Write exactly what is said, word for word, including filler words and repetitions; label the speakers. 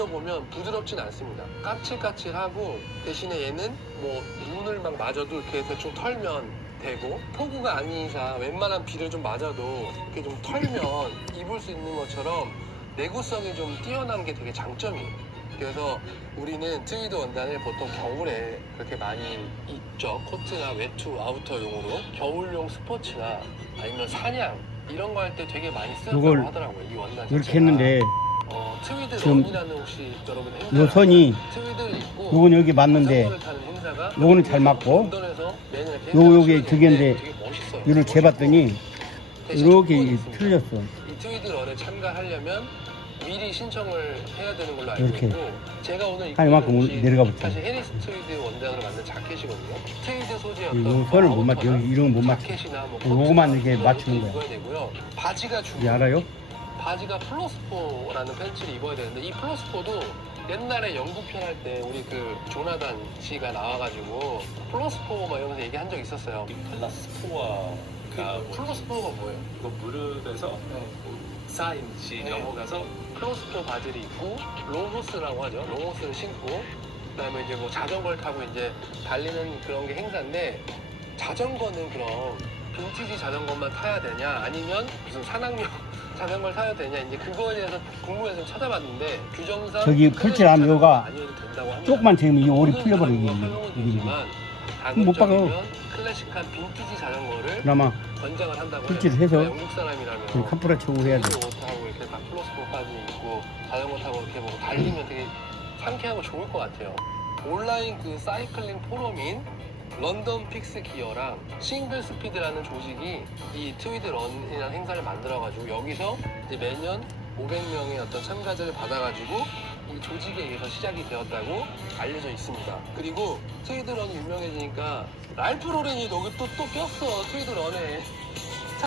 Speaker 1: 보면 부드럽진 않습니다. 까칠까칠하고 대신에 얘는 뭐 눈을 막 맞아도 이렇게 대충 털면 되고 폭우가 아닌 이상 웬만한 비를 좀 맞아도 이렇게 좀 털면 입을 수 있는 것처럼 내구성이 좀 뛰어난 게 되게 장점이에요. 그래서 우리는 트위드 원단을 보통 겨울에 그렇게 많이 입죠. 코트나 외투, 아우터용으로 겨울용 스포츠나 아니면 사냥 이런 거 할 때 되게 많이 쓰는다고 하더라고요. 이 원단 자체가.
Speaker 2: 이렇게 했는데
Speaker 1: 어, 트위드
Speaker 2: 지금
Speaker 1: 런이라는 혹시 여러분
Speaker 2: 요 선이
Speaker 1: 트위드를 입고
Speaker 2: 요건 여기 맞는데
Speaker 1: 자전거를 타는 행사가
Speaker 2: 요거는 잘 맞고
Speaker 1: 런던에서 매년에
Speaker 2: 요 요게 두 개인데
Speaker 1: 되게 멋있어요.
Speaker 2: 이를 재봤더니
Speaker 1: 대신
Speaker 2: 이렇게
Speaker 1: 조건이 있습니다.
Speaker 2: 틀렸어.
Speaker 1: 이 트위드 런에 참가하려면 미리 신청을 해야 되는 걸로 알고
Speaker 2: 이렇게.
Speaker 1: 있고 제가 오늘 입고
Speaker 2: 한
Speaker 1: 있는
Speaker 2: 이만큼
Speaker 1: 옷이
Speaker 2: 내려가 붙어.
Speaker 1: 사실 해리스 트위드 원단으로 만든 자켓이거든요. 트위드 소재였던
Speaker 2: 요 선을 못 맞, 여기 이런 못 맞춰.
Speaker 1: 자켓이나 뭐
Speaker 2: 요거만 이렇게
Speaker 1: 코트나
Speaker 2: 맞추는 거야.
Speaker 1: 입어야 되고요. 바지가
Speaker 2: 이
Speaker 1: 중요해요.
Speaker 2: 알아요?
Speaker 1: 바지가 플로스포라는 팬츠를 입어야 되는데 이 플로스포도 옛날에 영국 편 할 때 우리 그 조나단 씨가 나와가지고 플로스포 막 이러면서 얘기한 적 있었어요.
Speaker 3: 플라스포아가
Speaker 1: 그 플로스포가 뭐예요?
Speaker 3: 이거 무릎에서 사 인치
Speaker 1: 네.
Speaker 3: 넘어가서
Speaker 1: 플로스포 바지를 입고 롱호스라고 하죠. 롱호스를 신고 그다음에 이제 뭐 자전거를 타고 이제 달리는 그런 게 행사인데 자전거는 그럼 빈티지 자전거만 타야 되냐 아니면 무슨 산악용 자전거를 타야 되냐 이제 그거에 대해서 궁금해서 좀 찾아봤는데 규정상
Speaker 2: 저기 풀칠 하면 요가
Speaker 1: 아니어도 된다고 합니다.
Speaker 2: 조금만 재면 이 오리 풀려버려 이게.
Speaker 1: 설명은
Speaker 2: 이게.
Speaker 1: 되지만
Speaker 2: 못 박아.
Speaker 1: 가급적이면 클래식한 빈티지 자전거를
Speaker 2: 그나마
Speaker 1: 권장을 한다고
Speaker 2: 풀칠을
Speaker 1: 해요.
Speaker 2: 해서
Speaker 1: 영국 사람이라면
Speaker 2: 좀 캄프라 쳐고 해야 돼.
Speaker 1: 옷하고 이렇게 다 플로스포까지 입고 자전거 타고 이렇게 뭐 달리면 되게 상쾌하고 좋을 것 같아요. 온라인 그 사이클링 포럼인 런던 픽스 기어랑 싱글 스피드라는 조직이 이 트위드 런이라는 행사를 만들어가지고 여기서 이제 매년 오백 명의 어떤 참가자를 받아가지고 이 조직에 의해서 시작이 되었다고 알려져 있습니다. 그리고 트위드 런이 유명해지니까 랄프 로렌이 여기 또, 또 꼈어. 트위드 런에.